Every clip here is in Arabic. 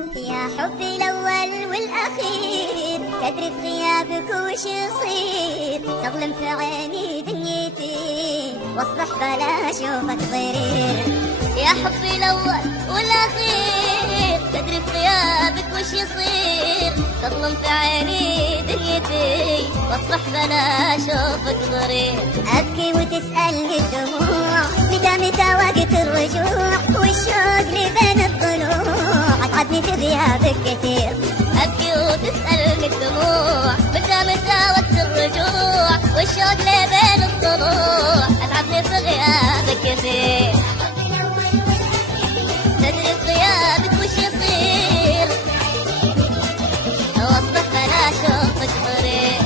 يا حبي الأول والأخير، تدري في غيابك وش يصير، تظلم في عيني دنيتي واصبح بلا أشوفك ضرير. يا حبي الأول والأخير، تدري في غيابك وش يصير، تظلم في عيني دنيتي واصبح بلا أشوفك ضرير. أبكي وتسألني الدموع متى وقت الرجوع، والشوق اللي بين الضلوع أتعبني في غيابك كثير. أبكي وتسألني الدموع متى وقت الرجوع، والشوق اللي بين الضلوع أتعبني في غيابك كثير. تدري في غيابك وش يصير، واصبح بلا أشوفك ضرير.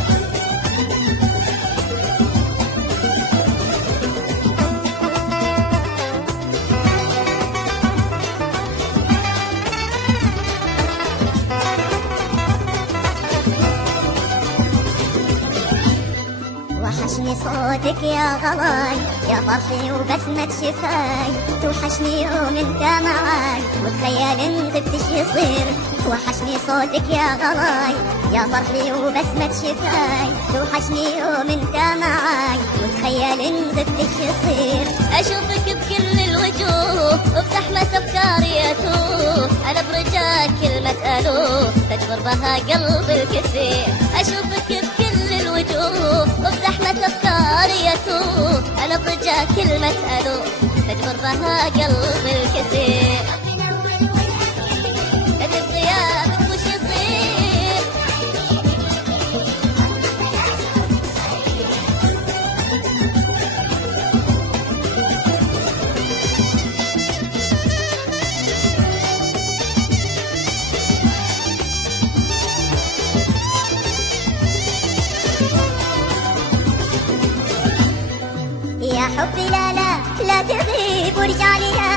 وحشني صوتك يا غلاي، يا فرحي وبسمة شفاي، توحشني يوم انت معاي وتخيل ان غبت ايش يصير. وحشني صوتك يا غلاي، يا فرحي وبسمة شفاي، توحشني يوم انت معاي وتخيل ان غبت ايش يصير. اشوفك بكل الوجوه وبزحمة افكاري اتوه، انا برجاك كلمة الو تجبر بها قلبي الكثير. اشوفك بكل الوجوه وبزحمة افكاري اتوه، انا برجاك كلمة الو تجبر بها قلبي الكثير. تدري بغيابك وش يصير، يا حبي لا لا لا تغيب وارجع لي يا